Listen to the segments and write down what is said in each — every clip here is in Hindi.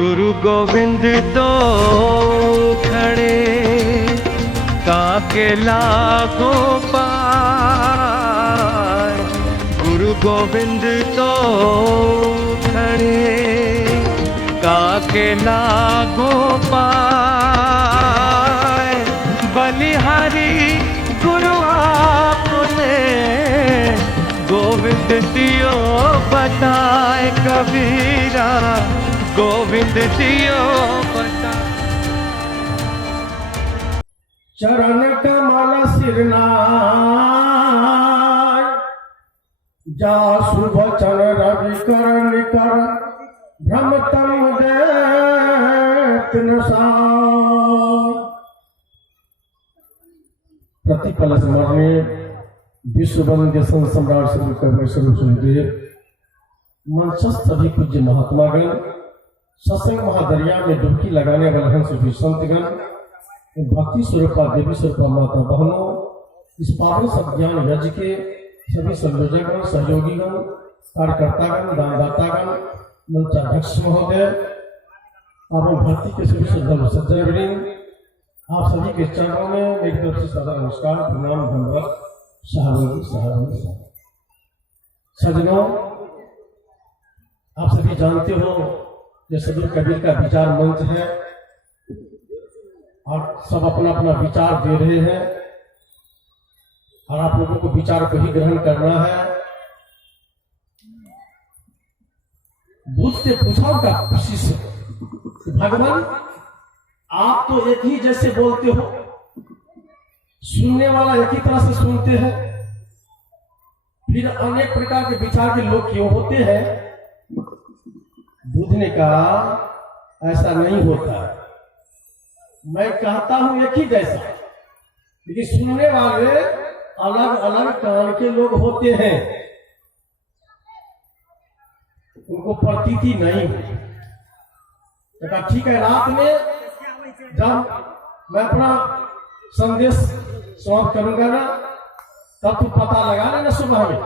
गुरु गोविंद तो खड़े काके लागो पार। गुरु गोविंद तो खड़े काके लागो पार। बलिहारी गुरु आपने गोविंद दियो बताए कबीरा, गोविंद दियो बताए। चरण कमल सिरनाय, जा शुभ चरण रवि करण कर, भ्रमतम देत नसाय। प्रतिपल स्मरणीय विश्व वंद्य संत सम्राट श्री कबीर स्वरूप सुखदेव मंचस्थ सभी पूज्य महात्मागण, सत्संग महादरिया में डुबकी लगाने वाले हंस सभी संतगण, भक्ति स्वरूपा देवी स्वरूपा माता बहनों, इस पावन सज्ञान यज्ञ के सभी संयोजकगण, सहयोगीगण, कार्यकर्तागण, दानदातागण, मंचाध्यक्ष महोदय एवं भक्ति के सभी श्रद्धालु सज्जनवृंद, आप सभी के चरणों में मेरी तरफ से सदा नमस्कार, प्रणाम, धन्यवाद। सज्जनों, आप सभी जानते हो ये सदगुरु कबीर का विचार मंच है और सब अपना अपना विचार दे रहे हैं और आप लोगों को विचार को ही ग्रहण करना है। बुद्ध से पूछा होगा खुशी से, भगवान आप तो एक ही जैसे बोलते हो, सुनने वाला एक ही तरह से सुनते हैं, फिर अनेक प्रकार के विचार के लोग क्यों होते हैं? बुद्ध ने कहा ऐसा नहीं होता, मैं कहता हूं एक ही जैसा, लेकिन सुनने वाले अलग अलग कान के लोग होते हैं, उनको प्रतीति नहीं होती। कहा ठीक है, रात में जब मैं अपना संदेश समाप्त करूंगा ना, तब तू पता लगा लेना। सुबह में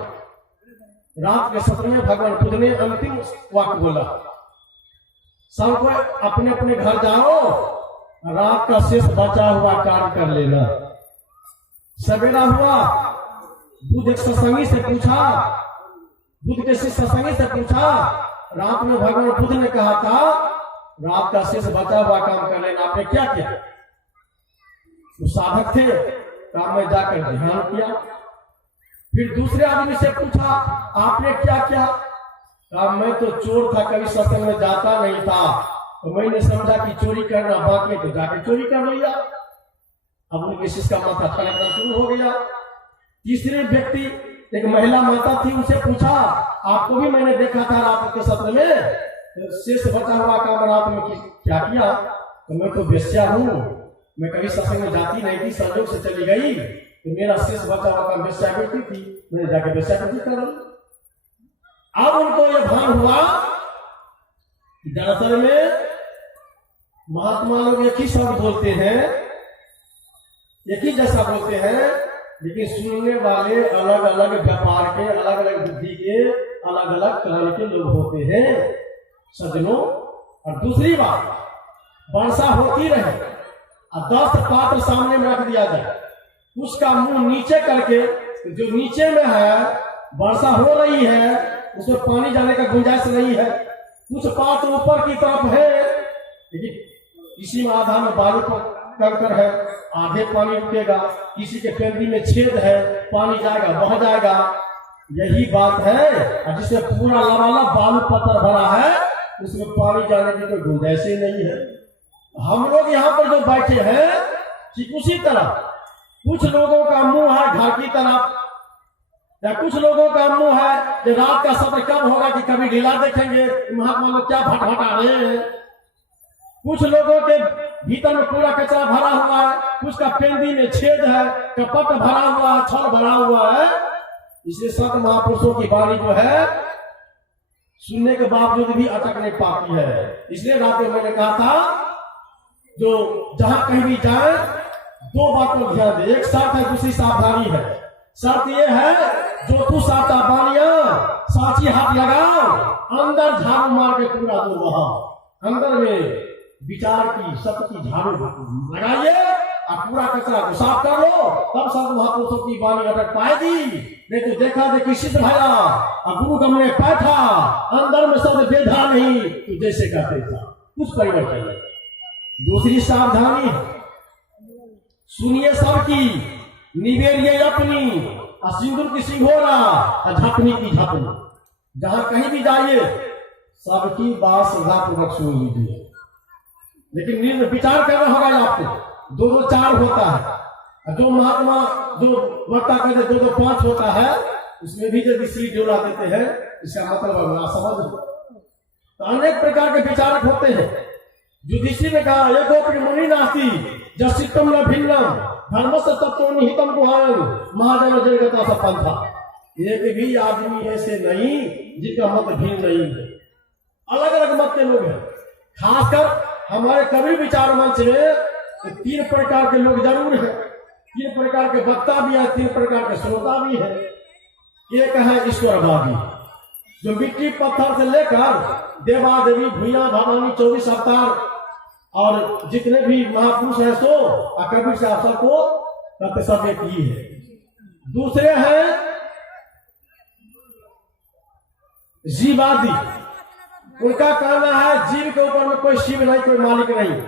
रात के सत्र में भगवान बुद्ध ने अंतिम वाक्य बोला, सबको अपने अपने घर जाओ, रात का शेष बचा हुआ कार्य कर लेना। सवेरा हुआ, बुद्ध एक सत्संगी से पूछा, बुद्ध के सत्संगी से पूछा, रात में भगवान बुद्ध ने कहा था रात का शेष बचा हुआ काम कर लेना, आपने क्या किया? तो साधक थे, काम में जाकर ध्यान किया। फिर दूसरे आदमी से पूछा, आपने क्या किया? कहा मैं तो चोर था, कभी सत्संग में जाता नहीं था, तो मैंने समझा कि चोरी करना बाकी, तो जाकर चोरी कर लिया। अब उनके शिष्य का माथा ठनकना शुरू हो गया। तीसरे व्यक्ति, एक महिला माता थी, उनसे पूछा, आपको भी मैंने देखा था रात के सत्र में, तो शेष बचा हुआ काम रात में क्या किया? तो मैं तो वेश्या हूँ, मैं कभी सत्संग में जाती नहीं थी, संयोग से चली गई, तो मेरा शेष बचा हुआ काम वेश्यावृत्ति थी, मैंने जाकर वेश्यावृत्ति कर ली। अब उनको यह भान हुआ कि दरअसल में महात्मा लोग एक ही शब्द बोलते हैं, एक ही जैसा बोलते हैं, लेकिन सुनने वाले अलग अलग व्यापार के, अलग अलग बुद्धि के, अलग अलग काल के लोग होते हैं सज्जनों। और दूसरी बात, वर्षा होती रहे और 10 पात्र सामने में रख दिया जाए, उसका मुंह नीचे करके, जो नीचे में है वर्षा हो रही है, उसमें पानी जाने का गुंजाइश नहीं है। कुछ पात्र ऊपर की तरफ है, लेकिन किसी में आधा में बालू कंकर है, आधे पानी रुकेगा, किसी के पेंदी में छेद है, पानी जाएगा बह जाएगा। यही बात है, जिसमें पूरा लबालब बालू पत्थर भरा है, उसमें पानी जाने की कोई गुंजाइश ही नहीं है। हम लोग यहाँ पर जो बैठे हैं, ठीक उसी तरह कुछ लोगों का मुंह है घर की तरफ, या कुछ लोगों का मुंह है कि रात का सत्र कब होगा कि कभी ढीला देखेंगे, महात्मा लोग क्या भटभटा रहे हैं। कुछ लोगों के भीतर में पूरा कचरा भरा हुआ है, कुछ का पेंदी में छेद है, कपट भरा हुआ है, छल भरा हुआ है। इसलिए संत महापुरुषों की वाणी जो है सुनने के बावजूद भी अटक नहीं पाती है। इसलिए रात में मैंने कहा था, जो जहां कहीं भी जाए 2 बात पर ध्यान दे, एक शर्त है, दूसरी सावधानी है। शर्त ये है, जो तू साता बानिया साची हाथ लगाओ, अंदर झाड़ू मार के पूरा दो वहां, अंदर में विचार की सत्य की झाड़ू लगाइए और पूरा कचरा को साफ कर लो, तब सब महापुरुषों की वाणी अटक पाएगी। नहीं तो देखा देखी सिद्ध भया और गुरु गमने बैठा, अंदर में सब बेधा नहीं तो जैसे का तैसा, कुछ परिवर्तन नहीं। दूसरी सावधानी, सुनिए सबकी, निवेरिए अपनी, और सिंदूर की सिंघोरा और झपनी की झपनी। जहां कहीं भी जाइए सबकी बात श्रद्धापूर्वक सुन लीजिए, लेकिन विचार करना होगा आपको। 2-2-4 होता है, जो महात्मा जो वक्ता कहते 2-2-5 होता है, उसमें भी यदि सीट जोड़ा देते हैं, इसका मतलब आप समझ। तो अनेक प्रकार के विचारक होते हैं। युधिष्ठिर ने कहा एकोपि मुनि नास्ति जसितम न भिन्नम धर्मस्य तत्त्व निहितम गुहायम महाजन जगता स पंथा। एक भी आदमी ऐसे नहीं जिनका मत भिन्न नहीं है, अलग अलग मत के लोग हैं। खासकर हमारे कवि विचार मंच में 3 प्रकार के लोग जरूर हैं। 3 प्रकार के वक्ता भी है, 3 प्रकार के श्रोता भी है। एक है ईश्वरवादी, जो मिट्टी पत्थर से लेकर देवा देवी भूया भवानी 24 अवतार और जितने भी महापुरुष है सो और कबीर साहब सबको तत्व सब एक ही है। दूसरे हैं जीवादी, उनका कहना है जीव के ऊपर में कोई शिव नहीं, कोई मालिक नहीं,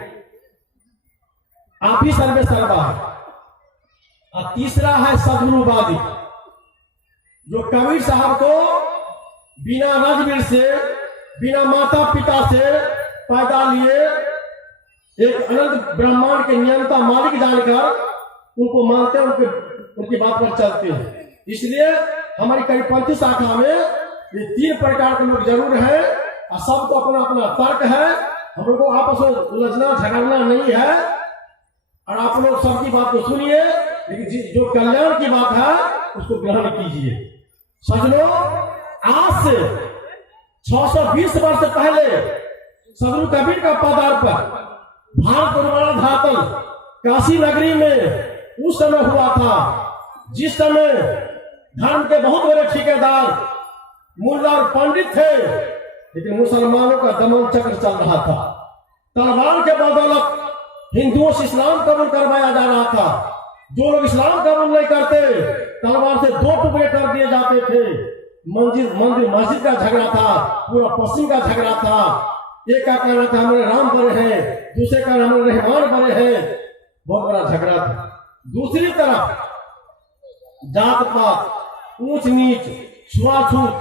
आप ही सर्वे सर्वा है। और तीसरा है सदगुरुवादी, जो कबीर साहब को बिना राजवीर से, बिना माता पिता से पैदा लिए एक अनंत ब्रह्मांड के नियंता मालिक जानकर उनको मानते हैं, उनकी बात पर चलते हैं। इसलिए हमारी करीपंथी शाखा में ये 3 प्रकार के लोग जरूर हैं और सबको अपना अपना तर्क है। हम लोग को आपस में उलझना झगड़ना नहीं है, और आप लोग सबकी बात को सुनिए, लेकिन जो कल्याण की बात है उसको ग्रहण कीजिए। सजनों, आज से 620 वर्ष पहले सदगुरु कबीर का पदार्पण भारत निर्माण धातन काशी नगरी में उस समय हुआ था, जिस समय धर्म के बहुत बड़े ठेकेदार मुल्ला और पंडित थे, लेकिन मुसलमानों का दमन चक्र चल रहा था। तलवार के बदौलत हिंदुओं से इस्लाम कबूल करवाया जा रहा था। जो लोग इस्लाम कबूल नहीं करते, तलवार से 2 टुकड़े कर दिए जाते थे। मंदिर मस्जिद का झगड़ा था, पूरा पश्चिम का झगड़ा था। एक का कहना था हमारे राम बड़े हैं, दूसरे का हमारे रहमान बड़े हैं, बहुत बड़ा झगड़ा था। दूसरी तरफ जात पात, ऊंच नीच, छुआछूत,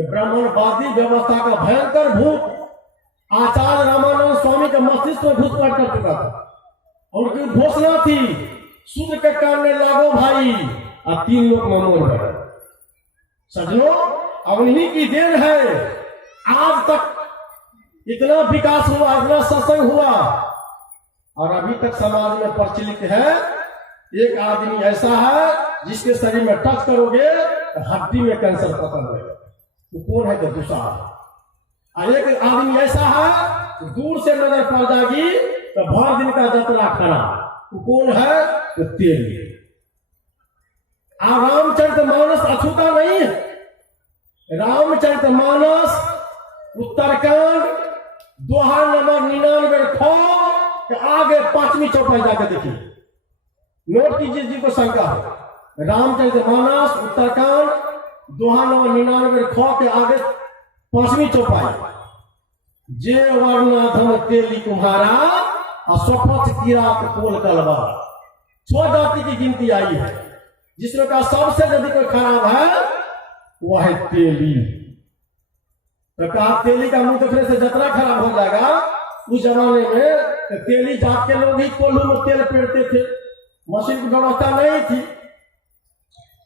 ब्राह्मणवादी व्यवस्था का भयंकर भूत आचार्य रामानंद स्वामी के मस्तिष्क में घुसपैठ कर चुका था। और उनकी घोषणा थी सूर्य के करने लागो भाई, और 3 लोग मनोर है। सजनों, अब उन्हीं की देन है आज तक इतना विकास हुआ, इतना सत्संग हुआ, और अभी तक समाज में प्रचलित है। एक आदमी ऐसा है जिसके शरीर में टच करोगे तो हड्डी में कैंसर पकड़ लेगा, वो कौन है? तो दूसरा। और एक आदमी ऐसा है दूर से नजर पड़ जाएगी तो भर दिन का जतला खड़ा, वो कौन है? तो तेल। रामचरितमानस अछूता नहीं है। रामचरितमानस उत्तरकांड दोहा नंबर 99 के आगे 5वीं चौपाई जाकर देखिए, नोट कीजिए जी को शंका है। रामचरितमानस उत्तरकांड दोहा नंबर 99 के आगे 5वीं चौपाई। जे वर्णाधम तेली तुम्हारा अस्वपथ किरात कोल कलवार। 6 जाति की गिनती आई है, जिसमें का सबसे यदि कोई खराब है वह है तेली। तो कहा तेली का मुंह देखने से जतरा खराब हो जाएगा। उस जमाने में तो तेली जात के लोग ही कोल्हू में तेल पेड़ते थे, मशीन की व्यवस्था नहीं थी।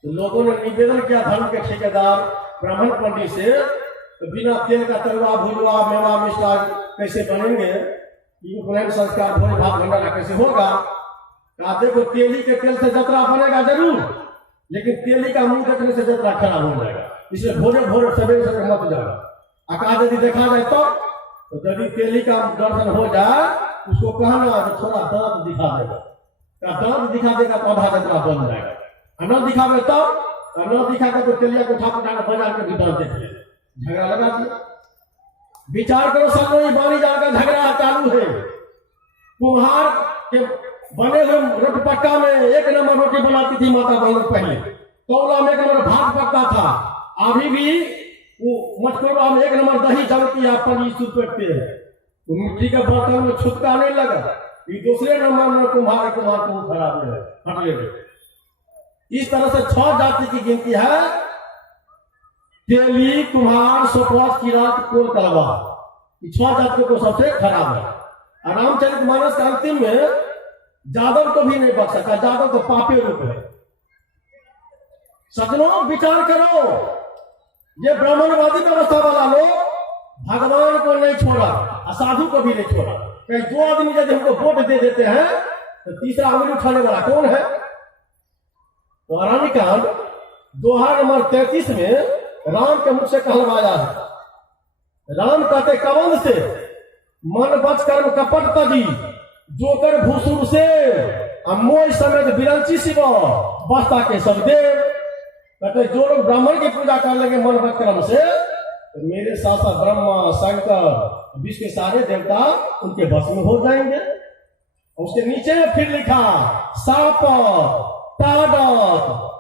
तो लोगों ने निवेदन किया धर्म के ठेकेदार ब्राह्मण पंडित से, तो बिना तेल का तलवा भुलवा मेवा मिष्टा कैसे बनेंगे, उपनयन संस्कार भोज भात भंडारा कैसे होगा? कहा देखो तेली के तेल से जतरा बनेगा जरूर, लेकिन तेली का मुंह देखने से जतरा खराब हो जाएगा, इसलिए भोरे भोरे सवेरे सवेरे मत जाओ। कहा यदि देखा जाए तो यदि तेली का दर्शन हो जाए उसको कहना तो थोड़ा दांत दिखा देगा, दांत दिखा देगा तो आधा जतरा बन जाएगा। न दिखावे तब न दिखा के तो तेलिया को उठा बाजार के भी दांत देख ले, झगड़ा लगा दिया। विचार करो सब लोग, बानी जान का झगड़ा चालू है। कुम्हार के बने हुए रोटी पक्का में एक नंबर रोटी बनाती थी माता बहन पहले, तौला में एक नंबर भात पकता था, अभी भी वो मटकोरा में एक नंबर दही जमती है, पनीर सुपेटते हैं। तो मिट्टी के बर्तन में छुटका नहीं लगा, ये दूसरे नंबर में कुम्हार को खराब है, हट गए। इस तरह से 6 जाति की गिनती है, तेली, कुम्हार, सोपवास, किरात, कोल, कलवा, 6 जातियों को सबसे खराब है। रामचरितमानस के अंतिम में जादव को भी नहीं बच सका, जादव तो पापी रूप है। सज्जनों विचार करो, ये ब्राह्मणवादी व्यवस्था वाला लोग भगवान को नहीं छोड़ा, असाधु को भी नहीं छोड़ा। कहीं 2 आदमी यदि हमको वोट दे देते हैं तो तीसरा आंगुली उठाने वाला कौन है? तो अरण्य कांड दोहा नंबर 33 में राम के मुख से कहलवाया है। राम कहते कवंद से मन बच कर्म कपट तजी, जोकर भूसुर से मोय समेत बिरंची शिव बस्ता के सब देव। कहते जो लोग ब्राह्मण की पूजा कर लेंगे मन बच कर्म से, तो मेरे साथ साथ ब्रह्मा, शंकर, विश्व के सारे देवता उनके बस में हो जाएंगे। उसके नीचे फिर लिखा साप ताड़क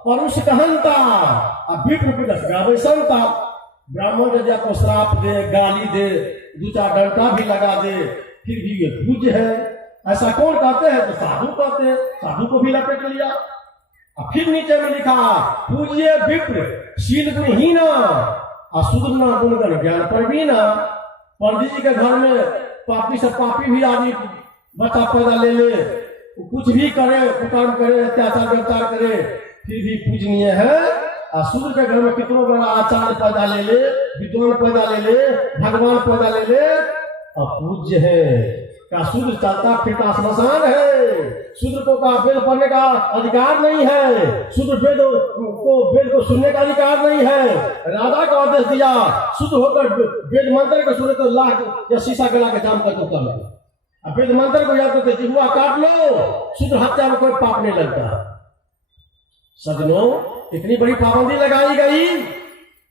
परुष कहंता विप्र गावे संता। ब्राह्मण यदि आपको श्राप दे, गाली दे, 2-4 डंडा भी लगा दे, फिर भी ये पूज्य है। ऐसा कौन कहते हैं? तो साधु कहते हैं, साधु को भी लपेट लिया। और फिर नीचे में लिखा पूज्य विप्र शील गुणहीन अशुद्र गुणगण ज्ञान परवीना। पंडित जी के घर में पापी से पापी भी आदमी बच्चा पैदा ले ले, कुछ भी करे, कुकर्म करे, अत्याचार व्यवचार करे, फिर भी पूजनीय है। शूद्र के घर में कितनों बड़ा आचार्य पैदा ले ले, विद्वान पैदा ले ले, भगवान पैदा ले ले, अपूज्य है। क्या शूद्र चलता फिरता स्मशान है? शूद्र को का वेद पढ़ने का अधिकार नहीं है, शूद्र वेद को सुनने का अधिकार नहीं है। राजा को आदेश दिया शूद्र होकर वेद मंत्र को सुने तो लाख या शीशा गला के जाम कर दो। वेद मंत्र को याद करते जिह्वा काट लो, शूद्र हत्या में कोई पाप नहीं लगता। सजनों इतनी बड़ी पाबंदी लगाई गई,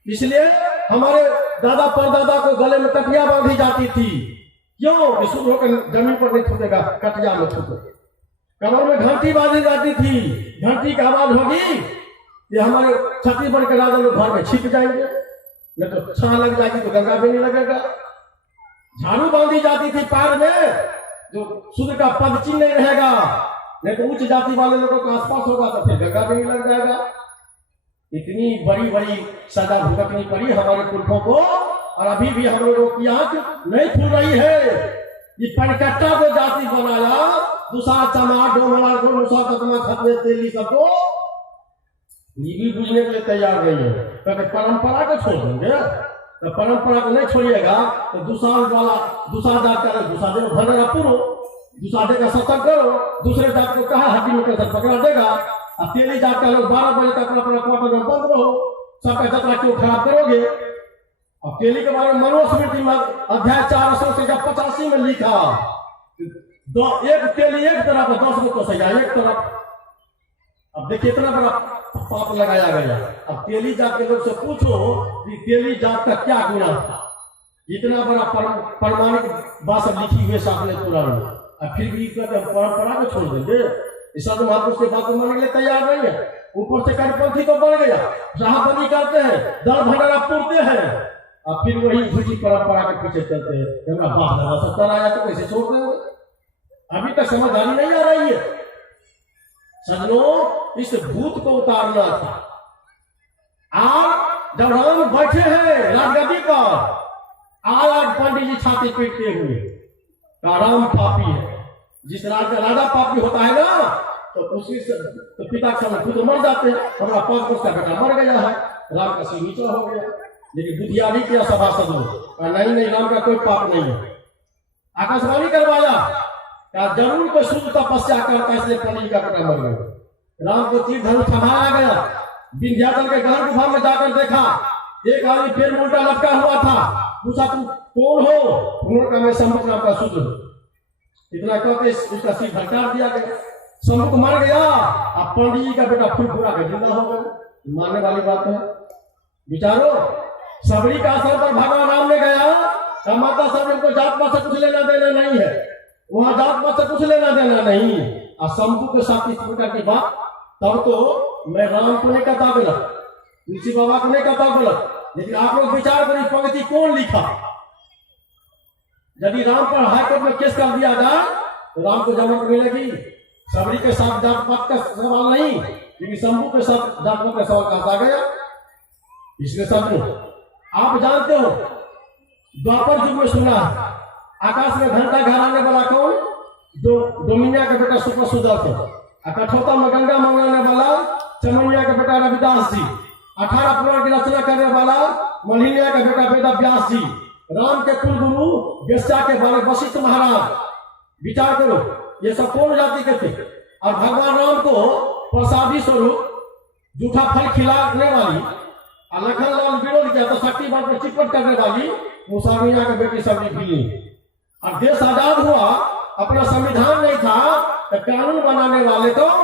इसलिए हमारे दादा परदादा को गले में कटिया बांधी जाती थी। क्यों? शुद्ध होकर जमीन पर नहीं छूटेगा, कटिया में छूटे। कमर में घंटी बांधी जाती थी, घंटी की आवाज होगी ये हमारे छत्तीसगढ़ के राजा लोग घर में छिप जाएंगे, नहीं तो छां लग जाएगी तो गंगा भी नहीं लगेगा। झाड़ू बांधी जाती थी पैर में, जो शूद्र का पद चिन्ह नहीं रहेगा, नहीं तो उच्च जाति वाले लोगों के आसपास होगा तो फिर गंगा भी नहीं लग जाएगा। इतनी बड़ी बड़ी सजा भुगतनी पड़ी हमारे पुरखों को, और अभी भी हम लोगों की आंख नहीं खुल रही है। ये परिकट्टा को जाति बनाया, दूसरा चमार डोमला गोसा तकमा खतरे तेली सबको ये भी बुझने के लिए तैयार नहीं है। क्योंकि परंपरा को छोड़ देंगे, तो परंपरा को नहीं छोड़िएगा तो दूसरा जात का दूसरा दे भंडारा पूरो, दूसरा दे का सत्संग करो, दूसरे जात को कहा हड्डी में कैसे पकड़ा देगा। अब तेली जात का लोग 12 बजे तक अपना क्वार्टर में बंद रहो, सबका जतरा क्यों खराब करोगे। अब तेली के बारे में मनुस्मृति में अध्याय 485 में लिखा एक तेली एक तरफ 10 को सजा एक तरफ। अब देखिए इतना बड़ा पाप लगाया गया। अब तेली जात के लोग से पूछो कि तेली जात का क्या गुना था, इतना बड़ा प्रमाणिक बात लिखी हुई सामने पुराण में, अब फिर भी परंपरा को छोड़ देंगे। इस महापुरुष के बात मानने के लिए तैयार नहीं है। ऊपर से कड़पंथी तो बढ़ गया, शाहबंदी करते हैं, दर भंडारा पूरते हैं, अब फिर वही झूठी परंपरा के पीछे चलते हैं। हमारा बाप दादा 70 आया तो कैसे छोड़ देंगे? अभी तक समझदारी नहीं आ रही है। सजनों इस भूत को उतारना था। आज जब राम बैठे हैं राजगद्दी पर, आज पंडित जी छाती पीटते हुए राम पापी है। जिस राजा पापी होता है ना तो उसकी तो पिता के सामने खुद मर जाते हैं। हमारा 5 वर्ष का बेटा मर गया है, राम का सिर नीचा हो गया, लेकिन बुद्धियारी किया सभासद हो, नहीं राम का कोई पाप नहीं है। आकाशवाणी करवाया क्या जरूर कोई शुद्ध तपस्या करता, इसलिए पंडित का बेटा मर गया। राम को तीर धनुष थमाया गया, विंध्याचल के गहन गुफा में जाकर देखा, एक आदमी पेड़ उल्टा लटका हुआ था, पूछा तुम कौन हो? उन्होंने कहा मैं शंभु नाम का शूद्र हूं। इतना कहते उसका सिर धड़का दिया गया, शंभु मर गया। अब पंडित जी का बेटा फूल पूरा कर जिंदा हो गया। मानने वाली बात है। विचारो सबरी का आश्रम पर भगवान राम ने गया माता साहब इनको जात पात से कुछ लेना देना नहीं है, वहां जात पात से कुछ लेना देना नहीं। और शंभू के साथ इस प्रकार की बात, तब तो मैं राम को नहीं कहता गलत, तुलसी बाबा को नहीं कहता गलत, लेकिन आप लोग विचार करें पंक्ति कौन लिखा। यदि राम पर हाईकोर्ट में केस कर दिया जाए तो राम को जमानत मिलेगी। सबरी के साथ जात पात का सवाल नहीं, लेकिन शंभू के साथ जात पात का सवाल कहा आ गया। इसलिए समझो, आप जानते हो द्वापर युग में सुना है आकाश में घंटा घर आने वाला कौन? डोमिनिया का बेटा सुपर सुदर्शन। कठौता में गंगा मंगाने वाला चमनिया का बेटा रविदास जी। 18 पुराण की रचना करने वाला मल्हिनिया का बेटा वेद व्यास जी। राम के कुल गुरु व्यस्या के बारे वशिष्ठ महाराज। विचार करो, ये सब कौन जाति के थे? और भगवान राम को प्रसादी स्वरूप जूठा फल खिलाने वाली लखन लाल विरोध किया तो शक्ति बात पर चिपट करने वाली मुसाविया के बेटी सबरी भी। और देश आजाद हुआ, अपना संविधान नहीं था तो कानून बनाने वाले कौन?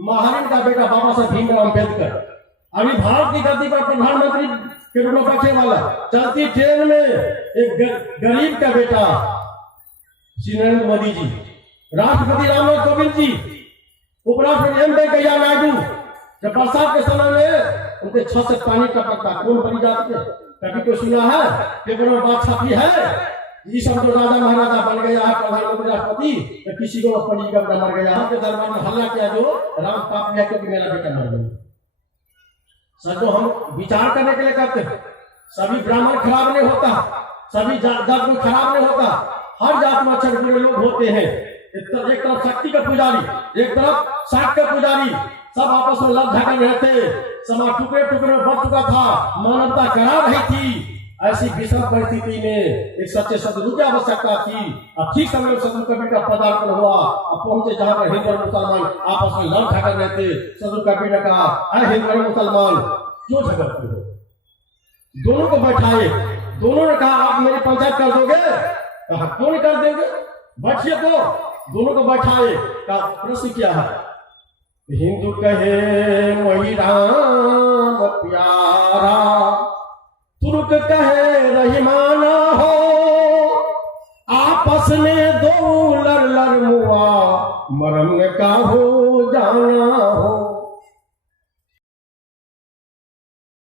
महारानी का बेटा बाबा साहब भीमराव अम्बेडकर। अभी भारत की गद्दी पर प्रधानमंत्री के रूप में बैठे वाला, चलती ट्रेन में एक गरीब का बेटा श्री नरेंद्र मोदी जी, राष्ट्रपति रामनाथ कोविंद जी, उपराष्ट्रपति एम वेंकैया नायडू। जब बरसात के समय में उनके छत से पानी टपकता, कौन बड़ी जाती है? कभी कोई सुना है? पेपर में बात छपी है? ये सब जो राजा महाराजा बन गया है, प्रधानमंत्री राष्ट्रपति, तो किसी को पंडित का मर गया है, दरबार में हल्ला किया जो राम पाप किया क्योंकि मेरा बेटा मर गया। सर तो हम विचार करने के लिए करते हैं। सभी ब्राह्मण खराब नहीं होता, सभी जात में खराब नहीं होता, हर जात में अच्छे बुरे लोग होते हैं। एक तरफ शक्ति का पुजारी, एक तरफ शाक का पुजारी, सब आपस में लड़ झगड़ रहे थे, समाज टुकड़े टुकड़े में बढ़ चुका था, मानवता करा रही थी। ऐसी विषम परिस्थिति में एक सच्चे सदगुरु की आवश्यकता थी। अब ठीक समय सदगुरु कबीर का पदार्पण हुआ। अब पहुंचे जहां पर हिंदू और मुसलमान आपस में लड़ झगड़ रहे थे, सदगुरु कबीर ने कहा, अरे हिंदू और मुसलमान क्यों झगड़ते हो? दोनों को बैठाए, दोनों ने कहा आप मेरी पंचायत कर दोगे? कहा क्यों नहीं कर देंगे, बैठिए। तो दोनों को बैठाए, कहा प्रश्न क्या है? हिंदू कहे मोहि राम प्यारा, तुर्क कहे रहीमाना हो, आपस में दो लड़ लड़ मुआ, मरम का हो जाना